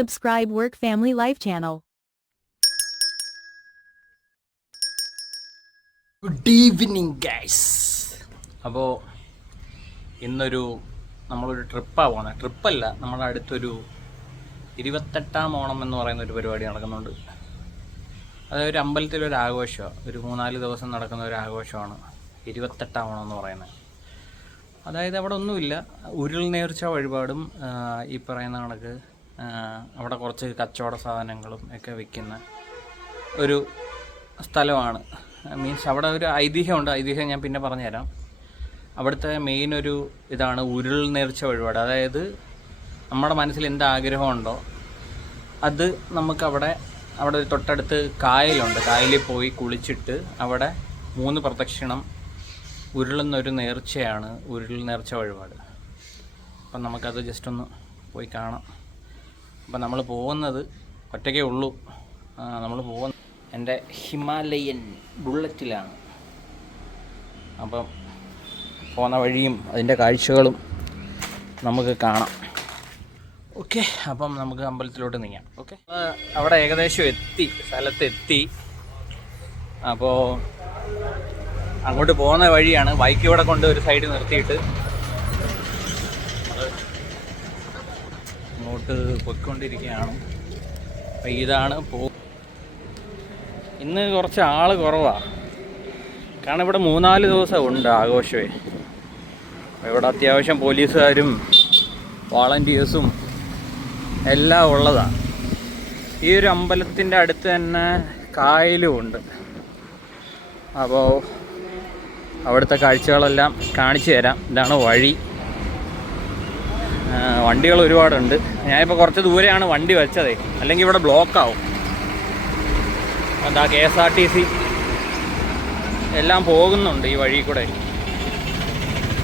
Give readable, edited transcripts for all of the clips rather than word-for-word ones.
subscribe Work Family Life channel. Good evening guys. അപ്പോൾ നമ്മളൊരു ട്രിപ്പാണ് പോകുന്നത്. ട്രിപ്പല്ല, നമ്മുടെ അടുത്തൊരു 28ാം ഓണം എന്ന് പറയുന്നൊരു പരിപാടി നടക്കുന്നുണ്ട്. അതായത് ഒരു അമ്പലത്തിലൊരു ആഘോഷമാണ്, ഒരു 3-4 ദിവസം നടക്കുന്ന ഒരു ആഘോഷമാണ് 28ാം ഓണം എന്ന് പറയുന്നത്. അതായത് അവിടെ ഒന്നുമില്ല, ഉരുൾ നേർച്ച വഴിപാടും ഈ പറയുന്ന കണക്ക് അവിടെ കുറച്ച് കച്ചവട സാധനങ്ങളും ഒക്കെ വിൽക്കുന്ന ഒരു സ്ഥലമാണ്. മീൻസ് അവിടെ ഒരു ഐതിഹ്യമുണ്ട്. ഐതിഹ്യം ഞാൻ പിന്നെ പറഞ്ഞുതരാം. അവിടുത്തെ മെയിൻ ഒരു ഇതാണ് ഉരുൾ നേർച്ച വഴിപാട്. അതായത് നമ്മുടെ മനസ്സിൽ എന്ത് ആഗ്രഹമുണ്ടോ അത് നമുക്കവിടെ ഒരു തൊട്ടടുത്ത് കായലുണ്ട്. കായലിൽ പോയി കുളിച്ചിട്ട് അവിടെ 3 പ്രദക്ഷിണം ഉരുളുന്നൊരു നേർച്ചയാണ് ഉരുൾ നേർച്ച വഴിപാട്. അപ്പം നമുക്കത് ജസ്റ്റ് ഒന്ന് പോയി കാണാം. അപ്പം നമ്മൾ പോകുന്നത് ഒറ്റയ്ക്കേ ഉള്ളൂ. നമ്മൾ പോകുന്ന എൻ്റെ ഹിമാലയൻ ബുള്ളറ്റിലാണ്. അപ്പം പോകുന്ന വഴിയും അതിൻ്റെ കാഴ്ചകളും നമുക്ക് കാണാം. ഓക്കെ, അപ്പം നമുക്ക് അമ്പലത്തിലോട്ട് നീങ്ങാം. ഓക്കെ, അവിടെ ഏകദേശം സ്ഥലത്തെത്തി. അപ്പോൾ അങ്ങോട്ട് പോകുന്ന വഴിയാണ്. ബൈക്ക് ഇവിടെ കൊണ്ട് ഒരു സൈഡിൽ നിർത്തിയിട്ട് അങ്ങോട്ട് പോയിക്കൊണ്ടിരിക്കുകയാണ്. അപ്പം ഇതാണ് ഇന്ന് കുറച്ച് ആൾ കുറവാണ്, കാരണം ഇവിടെ 3-4 ദിവസം ഉണ്ട് ആഘോഷമേ. ഇവിടെ അത്യാവശ്യം പോലീസുകാരും വോളണ്ടിയേഴ്സും എല്ലാം ഉള്ളതാണ്. ഈ ഒരു അമ്പലത്തിൻ്റെ അടുത്ത് തന്നെ കായലും ഉണ്ട്. അപ്പോൾ അവിടുത്തെ കാഴ്ചകളെല്ലാം കാണിച്ചു തരാം. ഇതാണ് വഴി. വണ്ടികൾ ഒരുപാടുണ്ട്. ഞാനിപ്പോൾ കുറച്ച് ദൂരെയാണ് വണ്ടി വെച്ചതേ, അല്ലെങ്കിൽ ഇവിടെ ബ്ലോക്കാവും. എന്താ KSRTC എല്ലാം പോകുന്നുണ്ട് ഈ വഴി കൂടെ.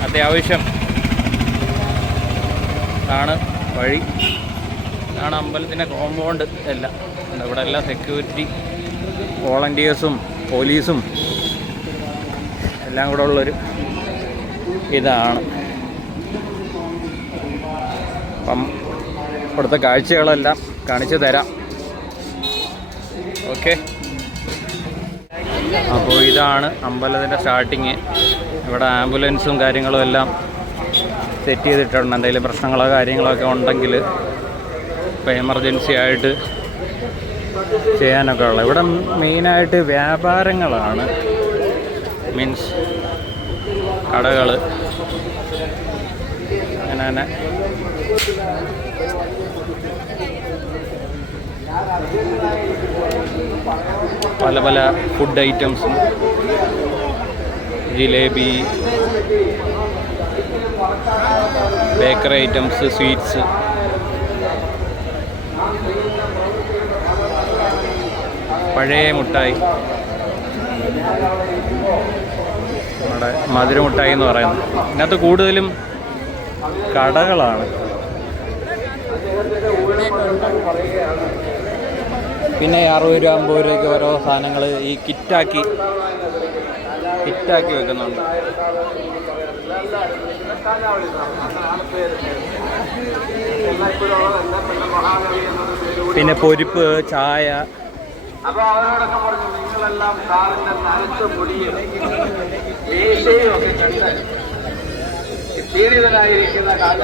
അത്യാവശ്യം ആണ് വഴി. ഇതാണ് അമ്പലത്തിൻ്റെ കോമ്പൗണ്ട് എല്ലാം. ഇവിടെ എല്ലാം സെക്യൂരിറ്റി, വോളണ്ടിയേഴ്സും പോലീസും എല്ലാം കൂടെ ഉള്ളൊരു ഇതാണ്. അപ്പം ഇവിടുത്തെ കാഴ്ചകളെല്ലാം കാണിച്ചു തരാം. ഓക്കെ, അപ്പോൾ ഇതാണ് അമ്പലത്തിൻ്റെ സ്റ്റാർട്ടിങ്. ഇവിടെ ആംബുലൻസും കാര്യങ്ങളും എല്ലാം സെറ്റ് ചെയ്തിട്ടുണ്ട്. എന്തെങ്കിലും പ്രശ്നങ്ങളോ കാര്യങ്ങളൊക്കെ ഉണ്ടെങ്കിൽ ഇപ്പോൾ എമർജൻസി ആയിട്ട് ചെയ്യാനൊക്കെ ഉള്ളത്. ഇവിടെ മെയിനായിട്ട് വ്യാപാരങ്ങളാണ്, മീൻസ് കടകൾ അങ്ങനെ പല പല ഫുഡ് ഐറ്റംസും, ജിലേബി, ബേക്കറി ഐറ്റംസ്, സ്വീറ്റ്സ്, പഴയ മുട്ടായി, നമ്മുടെ മധുരമുട്ടായി എന്ന് പറയുന്നത്. ഇതിനകത്ത് കൂടുതലും കടകളാണ്. പിന്നെ 60 രൂപ 50 രൂപയ്ക്ക് ഓരോ സാധനങ്ങൾ ഈ കിറ്റാക്കി വെക്കുന്നുണ്ട്. പിന്നെ പൊരിപ്പ്, ചായ.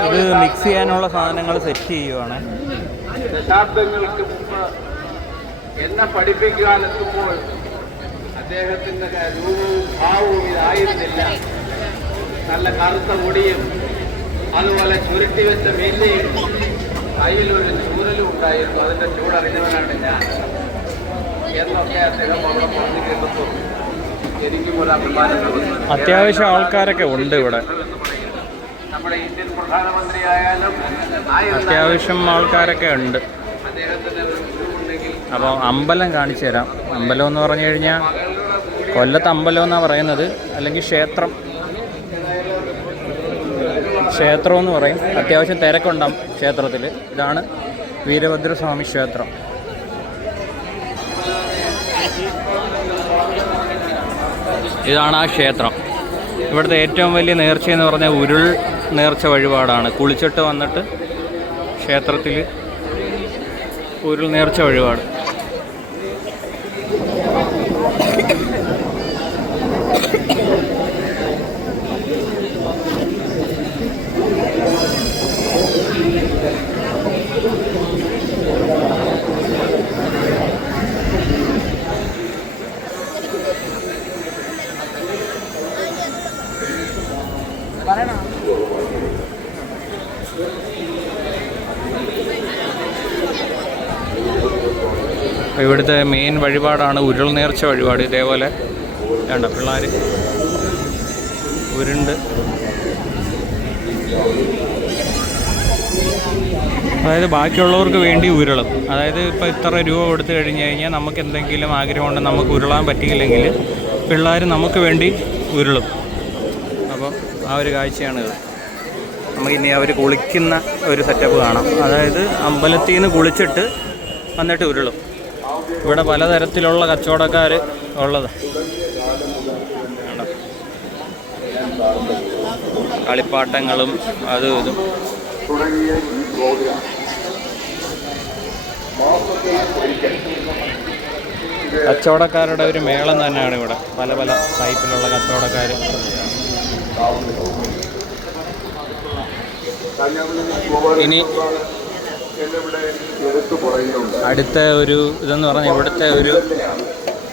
ഇത് മിക്സ് ചെയ്യാനുള്ള സാധനങ്ങൾ സെറ്റ് ചെയ്യുവാണ്. ദശാബ്ദങ്ങൾക്ക് മുമ്പ് എന്നെ പഠിപ്പിക്കാനെത്തുമ്പോൾ അദ്ദേഹത്തിൻ്റെ രൂപവും ഭാവവും ഇതായിരുന്നില്ല. നല്ല കറുത്ത മുടിയും അതുപോലെ ചുരുട്ടി വെച്ച മീശയും കയ്യിലൊരു ചൂരലും ഉണ്ടായിരുന്നു. അതിൻ്റെ ചൂടറിഞ്ഞവനാണ് ഞാൻ എന്നൊക്കെ അദ്ദേഹം അവിടെ പറഞ്ഞു കേട്ടപ്പോൾ എനിക്കും ഒരു അഭിമാനം തോന്നുന്നു. അത്യാവശ്യം ആൾക്കാരൊക്കെ ഉണ്ട് ഇവിടെ. നമ്മുടെ ഇന്ത്യൻ പ്രധാനമന്ത്രിയായാലും അത്യാവശ്യം ആൾക്കാരൊക്കെ ഉണ്ട്. അദ്ദേഹത്തിൻ്റെ അപ്പോൾ അമ്പലം കാണിച്ചു തരാം. അമ്പലം എന്ന് പറഞ്ഞു കഴിഞ്ഞാൽ കൊല്ലത്ത് അമ്പലം എന്നാണ് പറയുന്നത്, അല്ലെങ്കിൽ ക്ഷേത്രം എന്ന് പറയും. അത്യാവശ്യം തിരക്കുണ്ടാവും ക്ഷേത്രത്തിൽ. ഇതാണ് വീരഭദ്രസ്വാമി ക്ഷേത്രം. ഇതാണ് ആ ക്ഷേത്രം. ഇവിടുത്തെ ഏറ്റവും വലിയ നേർച്ചയെന്ന് പറഞ്ഞാൽ ഉരുൾ നേർച്ച വഴിപാടാണ്. കുളിച്ചിട്ട് വന്നിട്ട് ക്ഷേത്രത്തിൽ ഉരുൾ നേർച്ച വഴിപാട്. ഇവിടുത്തെ മെയിൻ വഴിപാടാണ് ഉരുൾ നേർച്ച വഴിപാട്. ഇതേപോലെ വേണ്ട പിള്ളേർ ഉരുണ്ട്, അതായത് ബാക്കിയുള്ളവർക്ക് വേണ്ടി ഉരുളും. അതായത് ഇപ്പോൾ ഇത്ര രൂപ കൊടുത്തു കഴിഞ്ഞ് കഴിഞ്ഞാൽ നമുക്ക് എന്തെങ്കിലും ആഗ്രഹമുണ്ട്, നമുക്ക് ഉരുളാൻ പറ്റിയില്ലെങ്കിൽ പിള്ളേർ നമുക്ക് വേണ്ടി ഉരുളും. അപ്പം ആ ഒരു കാഴ്ചയാണിത്. നമുക്കിനി അവർ കുളിക്കുന്ന ഒരു സെറ്റപ്പ് കാണാം. അതായത് അമ്പലത്തിൽ നിന്ന് കുളിച്ചിട്ട് വന്നിട്ട് ഉരുളും. ഇവിടെ പലതരത്തിലുള്ള കച്ചവടക്കാർ ഉള്ളത്. കളിപ്പാട്ടങ്ങളും അതും ഇതും. കച്ചവടക്കാരുടെ ഒരു മേളം തന്നെയാണ് ഇവിടെ. പല പല ടൈപ്പിലുള്ള കച്ചവടക്കാർ. ഇനി അടുത്ത ഒരു ഇതെന്ന് പറഞ്ഞാൽ ഇവിടുത്തെ ഒരു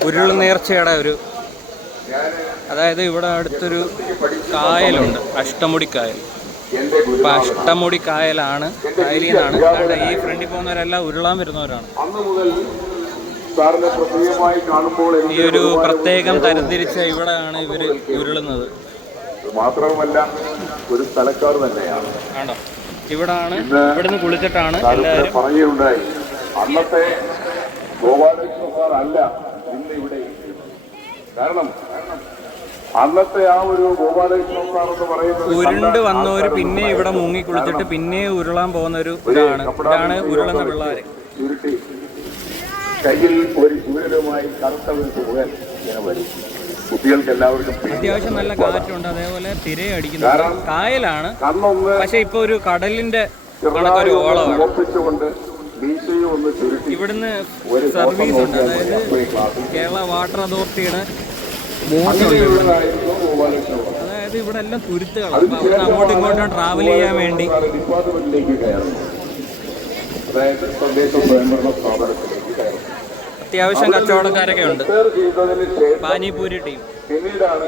ഉരുൾ നേർച്ചയുടെ ഒരു, അതായത് ഇവിടെ അടുത്തൊരു കായലുണ്ട്, അഷ്ടമുടി കായൽ. ഇപ്പം അഷ്ടമുടി കായലാണ്, കായലിൽ നിന്നാണ്. കാരണം ഈ ഫ്രണ്ടിൽ പോകുന്നവരെല്ലാം ഉരുളാൻ വരുന്നവരാണ്. ഈ ഒരു പ്രത്യേകം തരംതിരിച്ച ഇവിടെയാണ് ഇവർ ഉരുളുന്നത്. മാത്രവുമല്ല ഒരു സ്ഥലക്കാർ തന്നെയാണ്. ആണോ? ഇവിടാണ്, ഇവിടുന്ന് കുളിച്ചിട്ടാണ് എല്ലാവരും പറയുകയുണ്ടായി. അന്നത്തെ ഗോപാലകൃഷ്ണ അല്ല ഇന്ന് ഇവിടെ. കാരണം അന്നത്തെ ആ ഒരു ഗോപാലകൃഷ്ണ എന്ന് പറയുന്നത് ഉരുണ്ട് വന്നവർ പിന്നെ ഇവിടെ മുങ്ങി കുളിച്ചിട്ട് പിന്നെ ഉരുളാൻ പോകുന്ന ഒരു ഇതാണ് ഉരുളുന്ന പിള്ളേർ. ചുരുട്ടി കയ്യിൽ ഒരു ചൂരലുമായി കറുത്ത ഒരു പുകൽ ഇങ്ങനെ വരും. കുട്ടികൾക്ക് എല്ലാവർക്കും അത്യാവശ്യം നല്ല കാറ്റുണ്ട്. അതേപോലെ തിരയടിക്കുന്ന കായലാണ്. പക്ഷെ ഇപ്പൊ ഒരു കടലിന്റെ കണക്കൊരു ഓളമാണ്. ഇവിടുന്ന് സർവീസ് ഉണ്ട്. അതായത് കേരള വാട്ടർ അതോറിറ്റിയുടെ ബോട്ടുണ്ട് ഇവിടെ. അതായത് ഇവിടെ എല്ലാം തുരുത്തുകളാണ്. അപ്പൊ അവിടെ അങ്ങോട്ടും ഇങ്ങോട്ടും ട്രാവൽ ചെയ്യാൻ വേണ്ടി അത്യാവശ്യം കച്ചവടക്കാരൊക്കെ ഉണ്ട്. പാനിപൂരി ടീം. പിന്നീടാണ്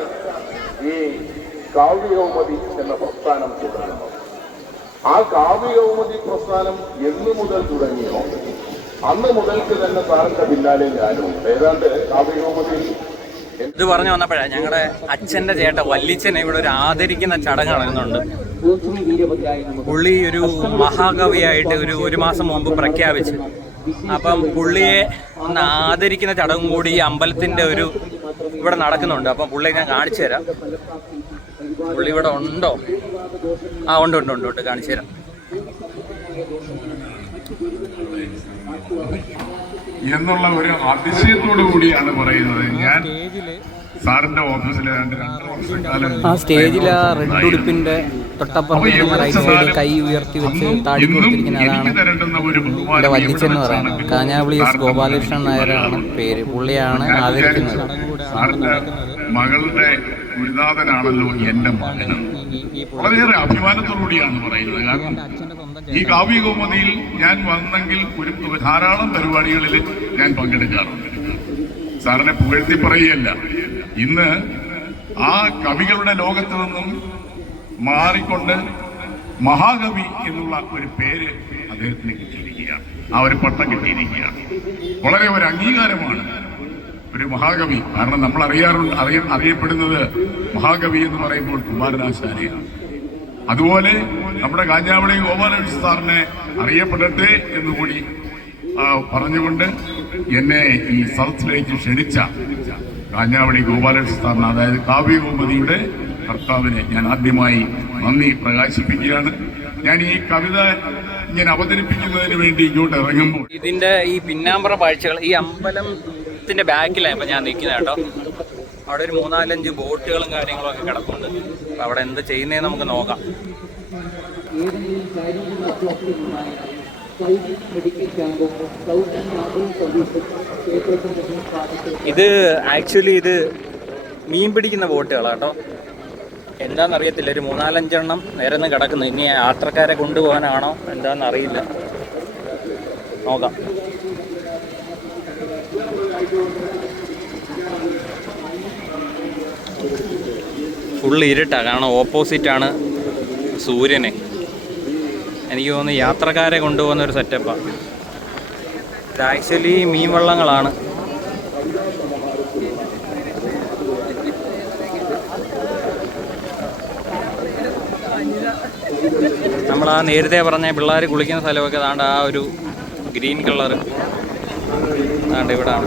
ഈ കാവ്യകൗമുദി എന്ന പ്രസ്ഥാനം തുടങ്ങുന്നത്. ആ കാവ്യകൗമുദി പ്രസ്ഥാനം എന്ന് മുതൽ തുടങ്ങിയോ അന്ന് മുതൽക്ക് തന്നെ സാറിന്റെ പിന്നാലെ ഞാനും ഏതാണ്ട് കാവ്യകൗമുദി ഇത് പറഞ്ഞു വന്നപ്പോഴാണ് ഞങ്ങളുടെ അച്ഛൻ്റെ ചേട്ടൻ വല്ലിച്ചനെ ഇവിടെ ഒരു ആദരിക്കുന്ന ചടങ്ങ് നടക്കുന്നുണ്ട്. പുള്ളി ഒരു മഹാകവിയായിട്ട് ഒരു മാസം മുമ്പ് പ്രഖ്യാപിച്ചു. അപ്പം പുള്ളിയെ ഒന്ന് ആദരിക്കുന്ന ചടങ്ങും കൂടി ഈ അമ്പലത്തിൻ്റെ ഒരു ഇവിടെ നടക്കുന്നുണ്ട്. അപ്പം പുള്ളിയെ ഞാൻ കാണിച്ചു തരാം. പുള്ളി ഇവിടെ ഉണ്ടോ? ആ ഉണ്ട് ഉണ്ട് ഉണ്ട് ഉണ്ട് കാണിച്ചു തരാം. എന്നുള്ള ഒരു അതിശയത്തോടു കൂടിയാണ് പറയുന്നത്. ഞാൻ സാറിന്റെ ഓഫീസിൽ ആ സ്റ്റേജിൽ ആ റെഡ് ഉടുപ്പിന്റെ തൊട്ടപ്പുറത്ത് റൈറ്റ് സൈഡിൽ കൈ ഉയർത്തി വെച്ച് താടി കൊടുത്തിരിക്കുന്ന അതാണ് എൻ്റെ വല്ലിച്ചെന്ന് പറയുന്നത്. കാഞ്ഞാവിളി എസ് ഗോപാലകൃഷ്ണൻ നായരാണ് പേര്. പുള്ളിയാണ് ആദരിക്കുന്നത്. സാറിന്റെ മകളുടെ ഗുരുനാഥനാണല്ലോ എന്റെ മകന്. വളരെയേറെ അഭിമാനത്തോടുകൂടിയാണ് പറയുന്നത്. കാരണം ഈ കാവ്യകൗമുദിയിൽ ഞാൻ വന്നെങ്കിൽ ഒരു ധാരാളം പരിപാടികളിൽ ഞാൻ പങ്കെടുക്കാറുണ്ട്. സാറിനെ പുകഴ്ത്തി പറയുകയല്ല. ഇന്ന് ആ കവികളുടെ ലോകത്ത് നിന്നും മാറിക്കൊണ്ട് മഹാകവി എന്നുള്ള ഒരു പേര് അദ്ദേഹത്തിന് കിട്ടിയിരിക്കുകയാണ്. ആ ഒരു പട്ടം കിട്ടിയിരിക്കുകയാണ്. വളരെ ഒരു അംഗീകാരമാണ് ഒരു മഹാകവി. കാരണം നമ്മൾ അറിയപ്പെടുന്നത് മഹാകവി എന്ന് പറയുമ്പോൾ കുമാരനാശാരിയാണ്. അതുപോലെ നമ്മുടെ കാഞ്ഞാവിളി ഗോപാലകൃഷ്ണ സാറിനെ അറിയപ്പെടട്ടെ എന്നുകൂടി പറഞ്ഞുകൊണ്ട് എന്നെ ഈ സദസ്സിലേക്ക് ക്ഷണിച്ച കാഞ്ഞാവിളി ഗോപാലകൃഷ്ണ സാറിന്, അതായത് കാവ്യകൗമുദിയുടെ കർത്താവിനെ ഞാൻ ആദ്യമായി നന്ദി പ്രകാശിപ്പിക്കുകയാണ്. ഞാൻ ഈ കവിത ഇങ്ങനെ അവതരിപ്പിക്കുന്നതിന് വേണ്ടി ഇങ്ങോട്ട് ഇറങ്ങുമ്പോൾ ഇതിന്റെ ഈ പിന്നാമ്പറ കാഴ്ചകൾ ഈ അമ്പലത്തിന്റെ ബാക്കിലാണ് ഇപ്പൊ ഞാൻ നിൽക്കുന്നത് കേട്ടോ. അവിടെ ഒരു 4-5 ബോട്ടുകളും കാര്യങ്ങളും ഒക്കെ കിടപ്പുണ്ട്. അപ്പൊ അവിടെ എന്ത് ചെയ്യുന്നതെന്ന് നമുക്ക് നോക്കാം. ഇത് ആക്ച്വലി ഇത് മീൻ പിടിക്കുന്ന ബോട്ടുകളാണ് കേട്ടോ. എന്താണെന്നറിയത്തില്ല, ഒരു 4-5 നിരന്ന് കിടക്കുന്നു. ഇനി യാത്രക്കാരെ കൊണ്ടുപോകാനാണോ എന്താണെന്നറിയില്ല, നോക്കാം. ഫുള്ള് ഇരുട്ടാണ്, കാരണം ഓപ്പോസിറ്റാണ് സൂര്യനെ. എനിക്ക് തോന്നുന്നു യാത്രക്കാരെ കൊണ്ടുപോകുന്ന ഒരു സെറ്റപ്പാണ് ഇത്. ആക്ച്വലി മീൻ വള്ളങ്ങളാണ്. നമ്മളാ നേരത്തെ പറഞ്ഞ പിള്ളേർ കുളിക്കുന്ന സ്ഥലമൊക്കെ അതാണ്ട് ആ ഒരു ഗ്രീൻ കളർ അതാണ്ട് ഇവിടാണ്.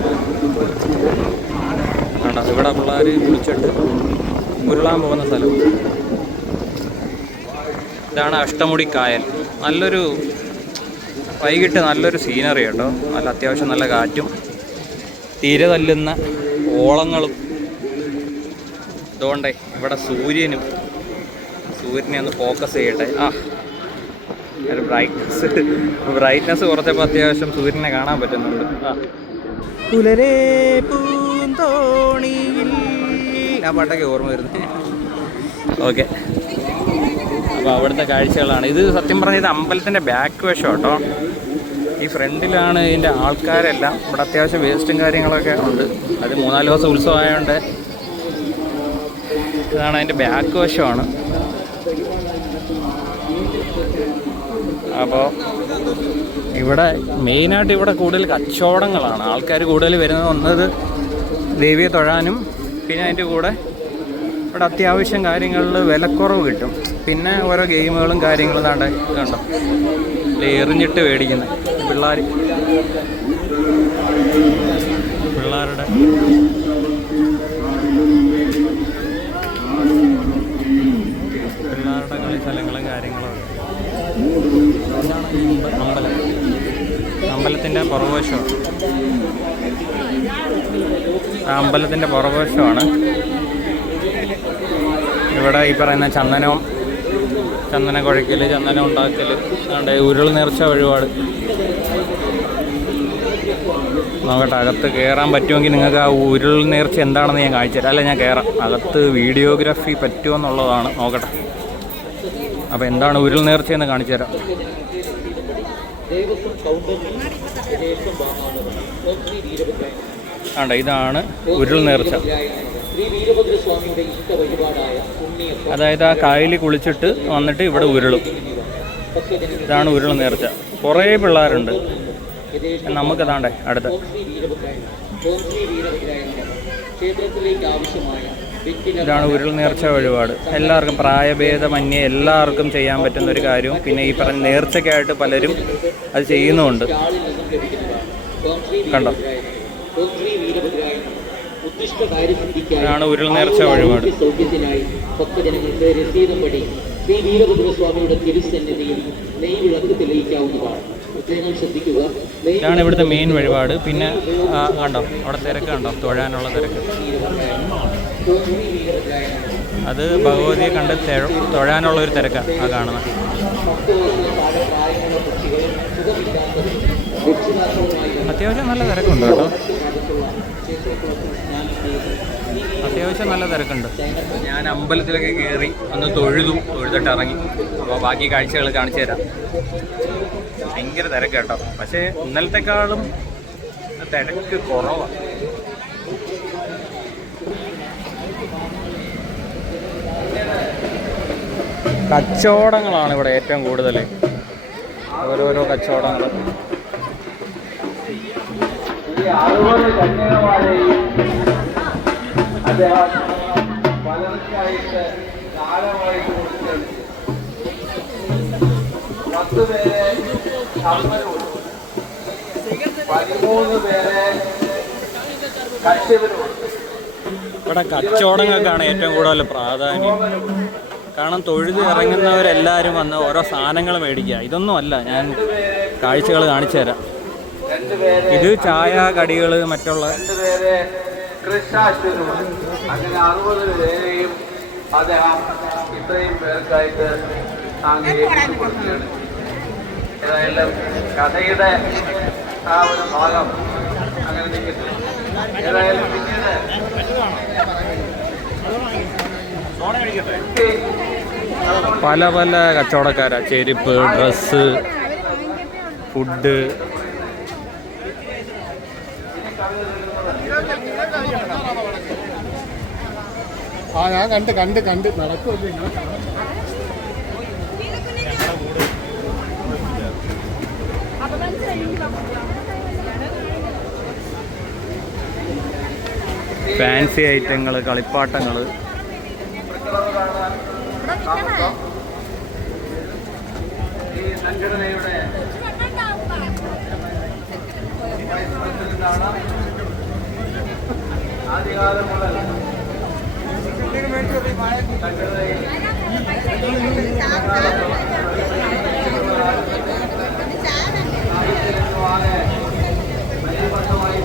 ആണ്ട ഇവിടെ പിള്ളേർ കുളിച്ചിട്ട് ഉരുളാൻ പോകുന്ന സ്ഥലം. ഇതാണ് അഷ്ടമുടി കായൽ. നല്ലൊരു വൈകിട്ട് നല്ലൊരു സീനറി കേട്ടോ. നല്ല അത്യാവശ്യം നല്ല കാറ്റും തീരെ തല്ലുന്ന ഓളങ്ങളും. അതുകൊണ്ടേ ഇവിടെ സൂര്യനെ ഒന്ന് ഫോക്കസ് ചെയ്യട്ടെ. ഒരു ബ്രൈറ്റ്നസ് കുറച്ചപ്പോൾ അത്യാവശ്യം സൂര്യനെ കാണാൻ പറ്റുന്നുണ്ട്. പുലരേ പൂന്തോണിയിൽ ആ പാട്ടൊക്കെ ഓർമ്മ വരുന്നത്. ഓക്കെ, അപ്പോൾ അവിടുത്തെ കാഴ്ചകളാണ് ഇത്. സത്യം പറഞ്ഞാൽ ഇത് അമ്പലത്തിൻ്റെ ബാക്ക് വശം കേട്ടോ. ഈ ഫ്രണ്ടിലാണ് ഇതിൻ്റെ ആൾക്കാരെല്ലാം. ഇവിടെ അത്യാവശ്യം വേസ്റ്റും കാര്യങ്ങളൊക്കെ ഉണ്ട്. അത് 3-4 ദിവസം ഉത്സവമായതുകൊണ്ട് ഇതാണ് അതിൻ്റെ ബാക്ക് വശമാണ്. അപ്പോൾ ഇവിടെ മെയിനായിട്ട് ഇവിടെ കൂടുതൽ കച്ചവടങ്ങളാണ്. ആൾക്കാർ കൂടുതൽ വരുന്നത് ഒന്നത് ദേവിയെ തൊഴാനും, പിന്നെ അതിൻ്റെ കൂടെ ഇവിടെ അത്യാവശ്യം കാര്യങ്ങളിൽ വിലക്കുറവ് കിട്ടും. പിന്നെ ഓരോ ഗെയിമുകളും കാര്യങ്ങളും താണ്ട കണ്ടോ എറിഞ്ഞിട്ട് മേടിക്കുന്നത് പിള്ളേരുടെ കളിസ്ഥലങ്ങളും കാര്യങ്ങളും. ഇതാണ് അമ്പലത്തിൻ്റെ പുറകുവശമാണ്. അമ്പലത്തിൻ്റെ പുറകുവശമാണ് ഇവിടെ ഈ പറയുന്ന ചന്ദന കുഴയ്ക്കൽ, ചന്ദനം ഉണ്ടാക്കൽ, അതുകൊണ്ട് ഉരുൾ നേർച്ച വഴിപാട്. നോക്കട്ടെ, അകത്ത് കയറാൻ പറ്റുമെങ്കിൽ നിങ്ങൾക്ക് ആ ഉരുൾ നേർച്ച എന്താണെന്ന് ഞാൻ കാണിച്ചു തരാം. അല്ല, ഞാൻ കയറാം. അകത്ത് വീഡിയോഗ്രാഫി പറ്റുമോ എന്നുള്ളതാണ്. നോക്കട്ടെ, അപ്പോൾ എന്താണ് ഉരുൾ നേർച്ചയെന്ന് കാണിച്ചു തരാം. ഇതാണ് ഉരുൾ നേർച്ച. അതായത് ആ കായലിൽ കുളിച്ചിട്ട് വന്നിട്ട് ഇവിടെ ഉരുളും. ഇതാണ് ഉരുൾ നേർച്ച. കുറേ പിള്ളേരുണ്ട്. നമുക്ക് താണ്ടേ അടുത്ത ഇതാണ് ഉരുൾ നേർച്ച വഴിപാട്. എല്ലാവർക്കും പ്രായഭേദമന്യേ എല്ലാവർക്കും ചെയ്യാൻ പറ്റുന്ന ഒരു കാര്യവും, പിന്നെ ഈ പറഞ്ഞ നേർച്ചയ്ക്കായിട്ട് പലരും അത് ചെയ്യുന്നുമുണ്ട്. കണ്ടോ, ഇതാണ് ഉരുൾ നേർച്ച വഴിപാട്. ഭക്തജനങ്ങൾക്ക് രസീതും പടി ശ്രീ വീരഭദ്രസ്വാമിയുടെ തിരുസന്നിധിയിൽ നെയ്വിളക്ക് തെളിയിക്കാവുന്നതാണ്. ശ്രദ്ധിക്കുക, ഇതാണ് ഇവിടുത്തെ മെയിൻ വഴിപാട്. പിന്നെ കണ്ടോ അവിടെ തിരക്ക് കണ്ടോ, തൊഴാനുള്ള തിരക്ക്. അത് ഭഗവതിയെ കണ്ട് തൊഴാനുള്ളൊരു തിരക്കാണ് ആ കാണുന്നത്. അത്യാവശ്യം നല്ല തിരക്കുണ്ട് കേട്ടോ, അത്യാവശ്യം നല്ല തിരക്കുണ്ട്. ഞാൻ അമ്പലത്തിലൊക്കെ കയറി ഒന്ന് തൊഴുതിട്ട് ഇറങ്ങി. അപ്പോൾ ബാക്കി കാഴ്ചകൾ കാണിച്ചു തരാം. ഭയങ്കര തിരക്ക് കേട്ടോ, പക്ഷേ ഇന്നലത്തെക്കാളും തിരക്ക് കുറവാണ്. കച്ചവടങ്ങളാണ് ഇവിടെ ഏറ്റവും കൂടുതൽ, ഓരോരോ കച്ചവടങ്ങൾ. അദ്ദേഹം പലർക്കായിട്ട് കാലമായിട്ട് കൊടുത്തിട്ടുണ്ട്. 10 പേരെ അമ്പലം കൊടുത്തു, 13 പേരെ കശ്യപന് കൊടുത്തു. ഇവിടെ കച്ചവടങ്ങൾക്കാണ് ഏറ്റവും കൂടുതൽ പ്രാധാന്യം. കാരണം തൊഴുത് ഇറങ്ങുന്നവരെല്ലാവരും വന്ന് ഓരോ സാധനങ്ങൾ മേടിക്കുക. ഇതൊന്നും അല്ല, ഞാൻ കാഴ്ചകൾ കാണിച്ചു തരാം. ഇത് ചായ, കടികൾ, മറ്റുള്ള 2 പേരെ കൃഷ്ണാശ്വനും. അങ്ങനെ 60 പേരെയും അദ്ദേഹം ഇത്രയും പേർക്കായിട്ട് താങ്കേതികപ്പെടുത്തുകയാണ്. ഏതായാലും കഥയുടെ ആ ഒരു ഭാഗം അങ്ങനെ നിൽക്കുന്നു. ഏതായാലും പിന്നീട് പല പല കച്ചവടക്കാരാ, ചെരുപ്പ്, ഡ്രസ്സ്, ഫുഡ്. ഞാൻ കണ്ട് നടക്കുമല്ലോ. ഫാൻസി ഐറ്റങ്ങൾ, കളിപ്പാട്ടങ്ങൾ. ഈ സംഘടനയുടെ വൈസ് പ്രസിഡന്റാണ്. ആദ്യകാലം മുതൽ സംഘടനയിൽ പരിവർത്തമായി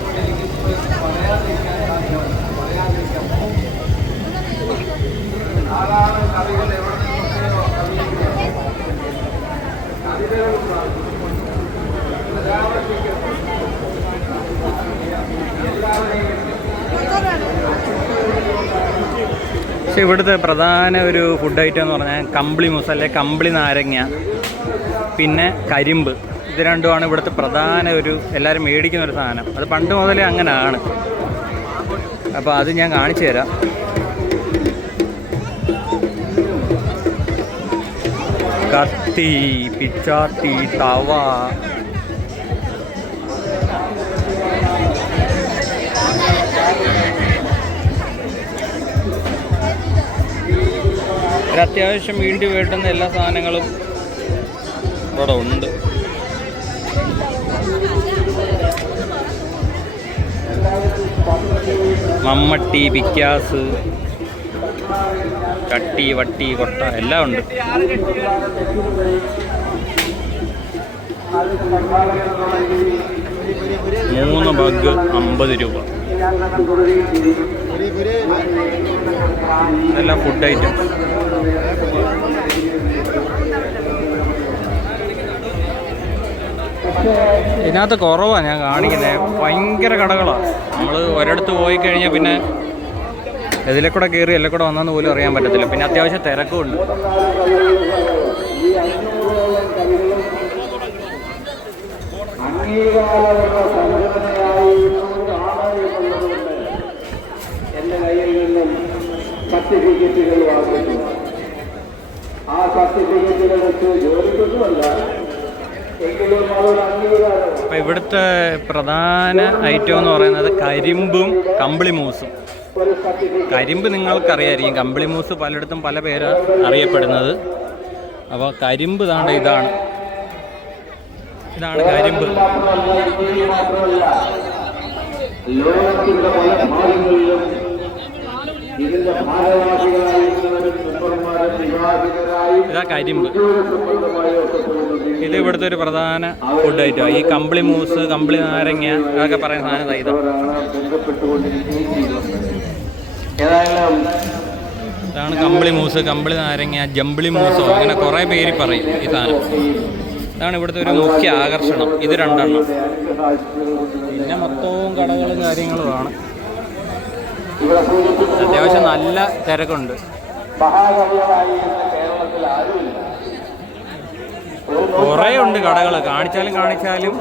ധാരാളം കവികൾ എവിടെ നിന്നൊക്കെയോ കവിതകൾ പക്ഷെ ഇവിടുത്തെ പ്രധാന ഒരു ഫുഡ് ഐറ്റം എന്ന് പറഞ്ഞാൽ കമ്പിളി മൂസ്, അല്ലെ കമ്പിളി നാരങ്ങ, പിന്നെ കരിമ്പ്. ഇത് രണ്ടുമാണ് ഇവിടുത്തെ പ്രധാന ഒരു എല്ലാവരും മേടിക്കുന്ന ഒരു സാധനം. അത് പണ്ട് മുതലേ അങ്ങനെയാണ്. അപ്പോൾ അത് ഞാൻ കാണിച്ചു തരാം. കത്തി, പിച്ചാത്തി, തവ, അത്യാവശ്യം വീട്ടിൽ വേണ്ടുന്ന എല്ലാ സാധനങ്ങളും ഇവിടെ ഉണ്ട്. മമ്മട്ടി, പിക്കാസ്, ചട്ടി, വട്ടി, കൊട്ട എല്ലാം ഉണ്ട്. മൂന്ന് ബഗ് 50 രൂപ. ഇതെല്ലാം ഫുഡ് ഐറ്റംസ്. ഇതിനകത്ത് കുറവാണ് ഞാൻ കാണിക്കുന്നത്. ഭയങ്കര കടകളാണ്. നമ്മൾ ഒരിടത്ത് പോയി കഴിഞ്ഞാൽ പിന്നെ ഇതിലെ കൂടെ കയറി എല്ലാം കൂടെ വന്നെന്ന് പോലും അറിയാൻ പറ്റത്തില്ല. പിന്നെ അത്യാവശ്യം തിരക്കുമുണ്ട്. എന്റെ കയ്യിൽ നിന്നും സർട്ടിഫിക്കറ്റുകൾ വാങ്ങിക്കുന്നു. ആ സർട്ടിഫിക്കറ്റുകൾ വെച്ച് ജോലിക്കൊന്നുമല്ല, എങ്കിലും അവരുടെ അംഗീകാരം. അപ്പം ഇവിടുത്തെ പ്രധാന ഐറ്റം എന്ന് പറയുന്നത് കരിമ്പും കമ്പിളി മൂസും. കരിമ്പ് നിങ്ങൾക്കറിയായിരിക്കും, കമ്പിളി മൂസ് പലയിടത്തും പല പേര് അറിയപ്പെടുന്നത്. അപ്പോൾ കരിമ്പ് ഇതാണ് കരിമ്പ്. ലോകത്തിന്റെ പല ഭാഗങ്ങളിലും ഇതിന്റെ ഭാരവാഹികളായിരുന്നവരും മെമ്പർമാരും വിവാഹിതരായും ഇതാ കരിമ്പ്. ഇത് ഇവിടുത്തെ ഒരു പ്രധാന ഫുഡ് ഐറ്റമാണ്. ഈ കമ്പിളി മൂസ്, കമ്പിളി നാരങ്ങ അതൊക്കെ പറയുന്ന സാധനം ഇതാണ് കമ്പിളി മൂസ്, കമ്പിളി നാരങ്ങ, ജമ്പിളി മൂസോ അങ്ങനെ കുറേ പേര് പറയും ഈ സാധനം. ഇതാണ് ഇവിടുത്തെ ഒരു മുഖ്യ ആകർഷണം. ഇത് രണ്ടെണ്ണം. പിന്നെ മൊത്തവും കടകളും കാര്യങ്ങളുമാണ്. അത്യാവശ്യം നല്ല തിരക്കുണ്ട്. കുറേ ഉണ്ട് കടകൾ. കാണിച്ചാലും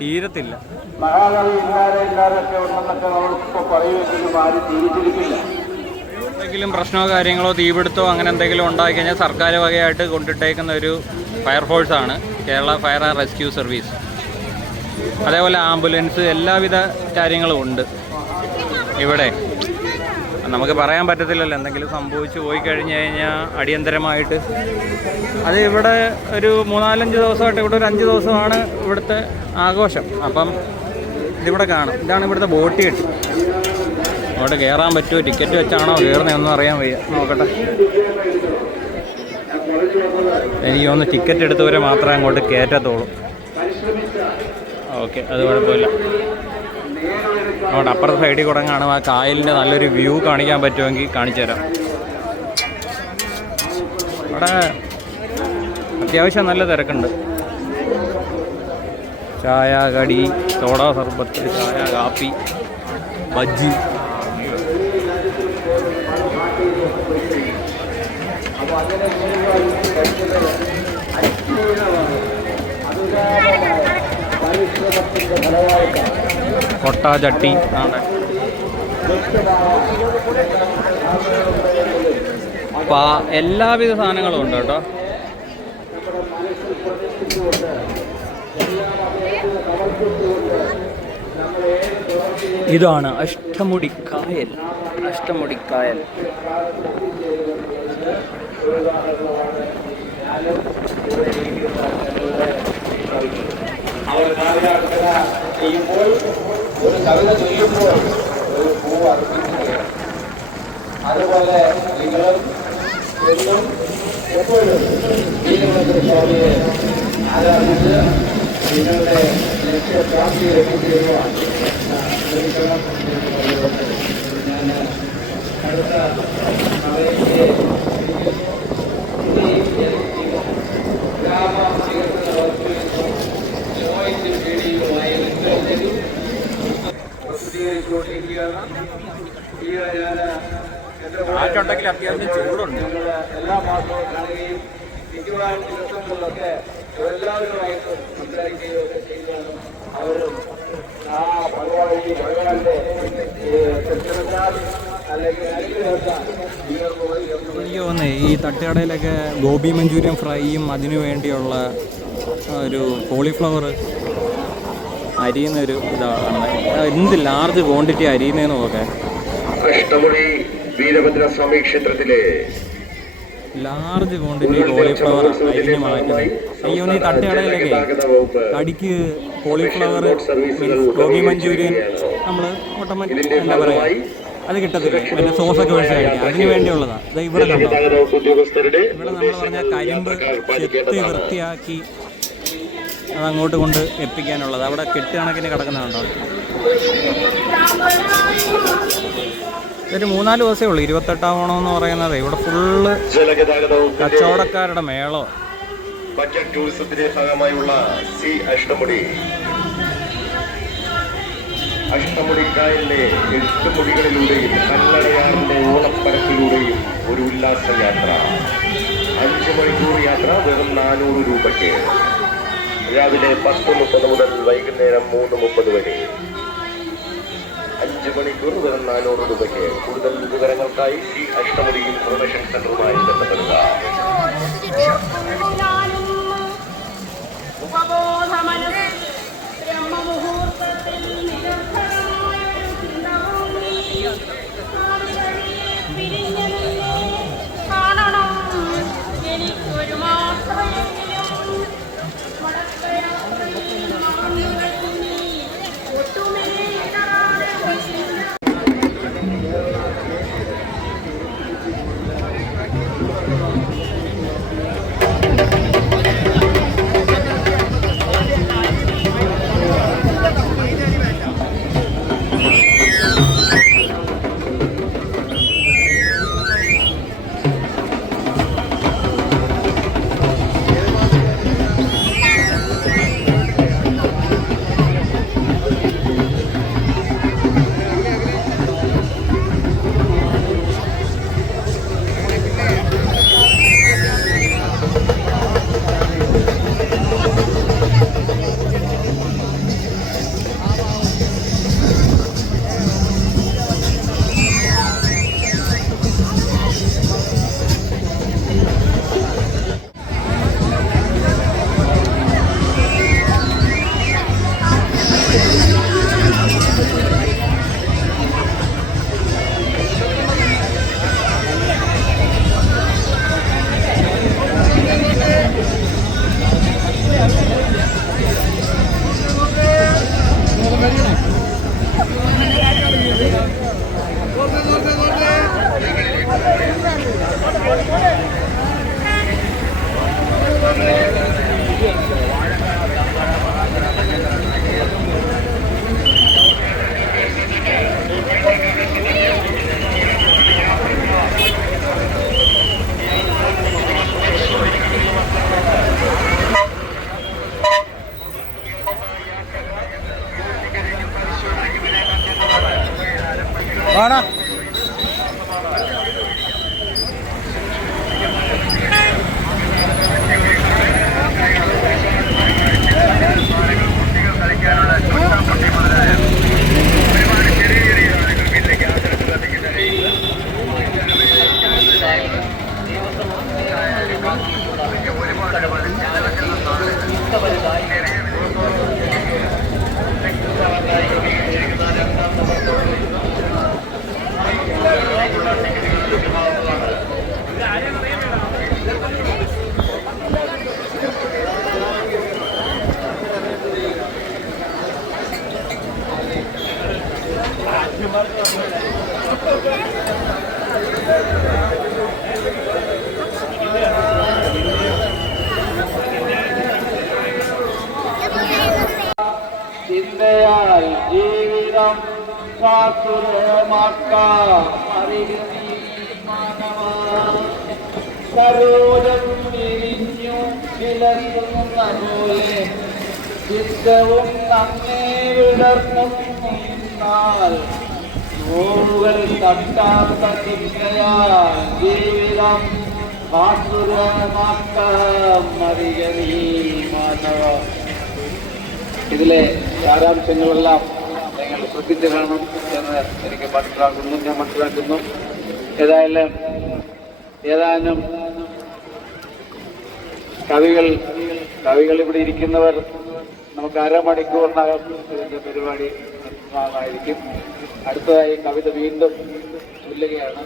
തീരത്തില്ല. മഹാകവി ഇന്നാരൊക്കെ ഉണ്ടെന്നൊക്കെ നമ്മളിപ്പോൾ പറയുമെങ്കിലും ആരും തിരിച്ചിരിക്കില്ല. എന്തെങ്കിലും പ്രശ്നമോ കാര്യങ്ങളോ തീപിടുത്തോ അങ്ങനെ എന്തെങ്കിലും ഉണ്ടായി കഴിഞ്ഞാൽ സർക്കാർ വകയായിട്ട് കൊണ്ടിട്ടേക്കുന്ന ഒരു ഫയർഫോഴ്സാണ് Kerala fire and rescue service. അതേപോലെ ആംബുലൻസ്, എല്ലാവിധ കാര്യങ്ങളും ഉണ്ട് ഇവിടെ. നമുക്ക് പറയാൻ പറ്റത്തില്ലല്ലോ, എന്തെങ്കിലും സംഭവിച്ചു പോയി കഴിഞ്ഞ് കഴിഞ്ഞാൽ അടിയന്തരമായിട്ട്. അത് ഇവിടെ ഒരു 3-4 ദിവസമായിട്ട്, ഇവിടെ ഒരു 5 ദിവസമാണ് ഇവിടുത്തെ ആഘോഷം. അപ്പം ഇതിവിടെ കാണും. ഇതാണ് ഇവിടുത്തെ ബോട്ട് കെട്ടി. അവിടെ കയറാൻ പറ്റുമോ, ടിക്കറ്റ് വെച്ചാണോ കയറുന്നതൊന്നും അറിയാൻ വയ്യ. നോക്കട്ടെ. എനിക്ക് ഒന്ന് ടിക്കറ്റ് എടുത്തവരെ മാത്രമേ അങ്ങോട്ട് കയറ്റത്തുള്ളൂ. ഓക്കെ, അത് കുഴപ്പമില്ല. അതുകൊണ്ട് അപ്പുറത്തെ സൈഡിൽ കൂടെ കാണും. ആ കായലിൻ്റെ നല്ലൊരു വ്യൂ കാണിക്കാൻ പറ്റുമെങ്കിൽ കാണിച്ചു തരാം. അവിടെ അത്യാവശ്യം നല്ല തിരക്കുണ്ട്. ചായ, കടി, സോഡ, സർബത്ത്, ചായ, കാപ്പി, ബജ്ജി. കൊട്ട, ചട്ടി, എല്ലാവിധ സാധനങ്ങളും ഉണ്ട് കേട്ടോ. ഇതാണ് അഷ്ടമുടിക്കായൽ. അഷ്ടമുടിക്കായൽ ചെയ്യുമ്പോൾ ഒരു കവിത ചൊല്ലുമ്പോൾ ഒരു പൂവ് അർപ്പിക്കുകയാണ്. അതുപോലെ നിങ്ങളും എന്നും എപ്പോഴും ശ്രീകൃഷ്ണസ്വാമിയെ ആരാധിച്ച് നിങ്ങളുടെ ലക്ഷ്യപ്രാപ്തി ലഭിക്കുവാൻ ശ്രമിക്കണം. ഞാൻ അടുത്ത അവയെ ഗ്രാമ വികസന വകുപ്പിൽ കാറ്റുണ്ടെങ്കിൽ അത്യാവശ്യം ചൂടുണ്ട്. എല്ലാ മാസവും കാണുകയും മിക്കവാൻ ദിവസങ്ങളിലൊക്കെ എല്ലാവരുമായിട്ട് സംസാരിക്കുകയും ഒക്കെ ചെയ്യുകയാണ്. അവരും ആ ഭഗവാന്റെ കൃത്യത്താൽ അല്ലെങ്കിൽ അനുഗ്രഹത്താൽ എനിക്ക് തോന്നുന്നേ ഈ തട്ടുകടയിലൊക്കെ ഗോബി മഞ്ചൂരിയൻ ഫ്രൈയും അതിനു വേണ്ടിയുള്ള ഒരു കോളിഫ്ലവർ അരിയുന്നൊരു ഇതാണ്. എന്ത് ലാർജ് ക്വാണ്ടിറ്റി അരിയുന്നതെന്ന് നോക്കെ. അഷ്ടമുടി വീരഭദ്രസ്വാമി ക്ഷേത്രത്തിലെ ലാർജ് ക്വാണ്ടിറ്റി കോളിഫ്ലവർ അരിഞ്ഞ് മാറ്റുന്നത്. അയ്യോ, ഈ തട്ടുകടയിലൊക്കെ കടിക്ക് കോളിഫ്ലവർ മീൻസ് ഗോബി മഞ്ചൂരിയൻ നമ്മൾ ഓട്ടോമാറ്റിക് എന്താ പറയുക, അത് കിട്ടത്തില്ലേ, അതിൻ്റെ സോസൊക്കെ ഒഴിച്ച് കഴിക്കാം. അതിന് വേണ്ടിയുള്ളതാണ്. ഇത് ഇവിടെ കണ്ടോ, ഇവിടെ നമ്മൾ പറഞ്ഞാൽ കരിമ്പ് ചെത്തി വൃത്തിയാക്കി അതങ്ങോട്ട് കൊണ്ട് എത്തിക്കാനുള്ളത്. അവിടെ കെട്ട് കണക്കിന് കിടക്കുന്നുണ്ടോ. ഇതൊരു 4 ദിവസമേ ഉള്ളൂ. 28-ാം ഓണം എന്ന് പറയുന്നത് ഇവിടെ ഫുള്ള് കച്ചവടക്കാരുടെ മേളോ. ബഡ്ജറ്റ് ടൂറിസത്തിന്റെ ഭാഗമായുള്ള സി അഷ്ടമുടി അഷ്ടമുടിക്കായലിലെ 8 മുടികളിലൂടെയും കല്ലടയാറിന്റെ ഓളപ്പരപ്പിലൂടെയും ഒരു ഉല്ലാസയാത്ര. 5 മണിക്കൂർ യാത്ര വെറും 400 രൂപയ്ക്ക്. രാവിലെ 10:30 മുതൽ വൈകുന്നേരം 3:30 വരെ. 5 മണിക്കൂർ വെറും 400 രൂപയ്ക്ക്. കൂടുതൽ വിവരങ്ങൾക്കായി ഈ അഷ്ടമുടി ഇൻഫർമേഷൻ സെന്ററുമായി ബന്ധപ്പെടുക. സരോജം വിരിഞ്ഞു വിലസുന്ന പോലെ ചിത്തവും നമ്മെ വിടർന്നാൽ നോവുകൾ തട്ടാത്ത ചിന്തയാൽ ജീവിതം ഇതിലെ സാരാംശങ്ങളെല്ലാം നിങ്ങൾ ശ്രദ്ധിച്ചു കാണും എന്ന് എനിക്ക് ഞാൻ മനസ്സിലാക്കുന്നു. ഏതാനും കവികൾ ഇവിടെ ഇരിക്കുന്നവർ നമുക്ക് അരമണിക്കൂറിനകം ഇതിന്റെ പരിപാടി നിർത്തുന്നതായിരിക്കും. അടുത്തതായി കവിത വീണ്ടും ചൊല്ലുകയാണ്.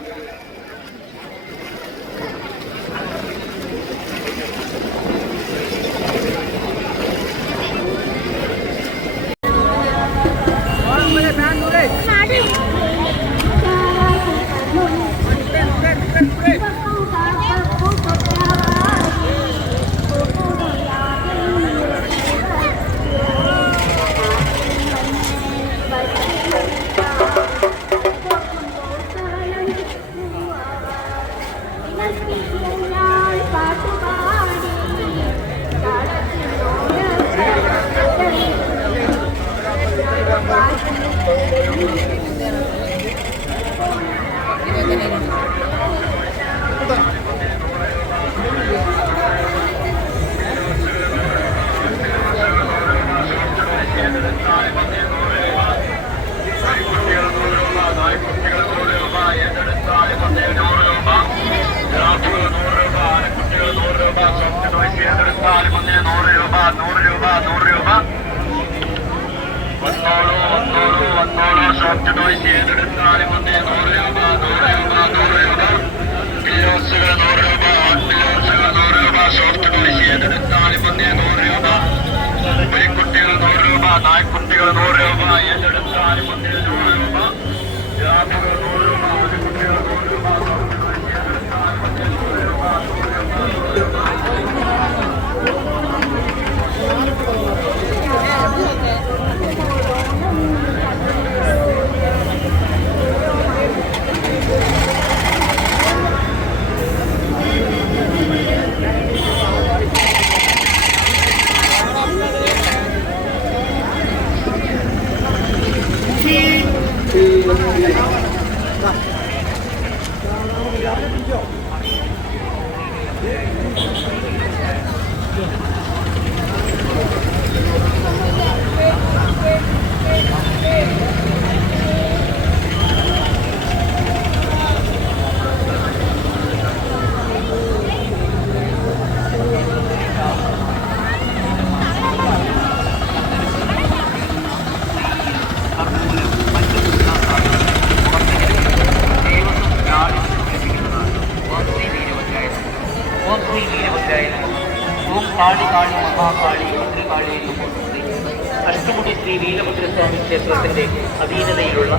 അഷ്ടമുടി ശ്രീ വീരഭദ്രസ്വാമി ക്ഷേത്രത്തിന്റെ അധീനതയിലുള്ള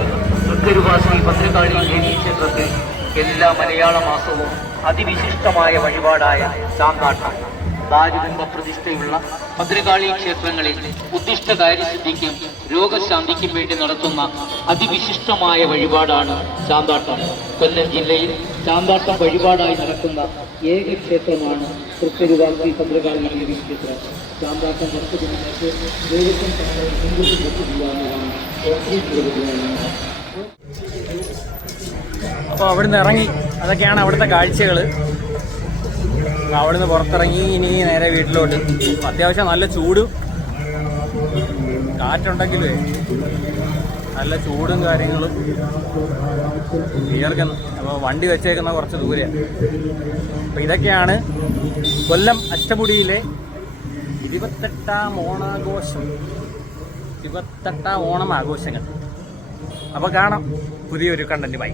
തൃക്കരുവ ശ്രീ ഭദ്രകാളി ദേവീ ക്ഷേത്രത്തിൽ എല്ലാ മലയാള മാസവും അതിവിശിഷ്ടമായ വഴിപാടായ ചാന്താട്ടം ദാരിദ്ര്യ പ്രതിഷ്ഠയുള്ള ഭദ്രകാളി ക്ഷേത്രങ്ങളിൽ ഉദ്ദിഷ്ട കാര്യസിദ്ധിക്കും രോഗശാന്തിക്കും വേണ്ടി നടത്തുന്ന അതിവിശിഷ്ടമായ വഴിപാടാണ് ചാന്താട്ടം. കൊല്ലം ജില്ലയിൽ ചാന്താട്ടം വഴിപാടായി നടക്കുന്ന ഏക ക്ഷേത്രമാണ് തൃക്കരുവ ശ്രീ ഭദ്രകാളി ദേവീ ക്ഷേത്രം. ചാന്താട്ടം നടത്തുന്നതിനേക്ക് ദേവസ്വം മുൻകൂട്ടി ചെയ്യാവുന്നതാണ്. അപ്പോൾ അവിടുന്ന് ഇറങ്ങി, അതൊക്കെയാണ് അവിടുത്തെ കാഴ്ചകൾ. അവിടുന്ന് പുറത്തിറങ്ങി ഇനി നേരെ വീട്ടിലോട്ട്. അത്യാവശ്യം നല്ല ചൂടും കാറ്റുണ്ടെങ്കിലേ നല്ല ചൂടും കാര്യങ്ങളും വിയർക്കുന്നു. അപ്പോൾ വണ്ടി വെച്ചേക്കുന്ന കുറച്ച് ദൂരെയാണ്. അപ്പോൾ ഇതൊക്കെയാണ് കൊല്ലം അഷ്ടമുടിയിലെ 28ാം ഓണാഘോഷം, 28ാം ഓണം ആഘോഷങ്ങൾ. അപ്പോൾ കാണാം പുതിയൊരു കണ്ടന്റ്. ബൈ.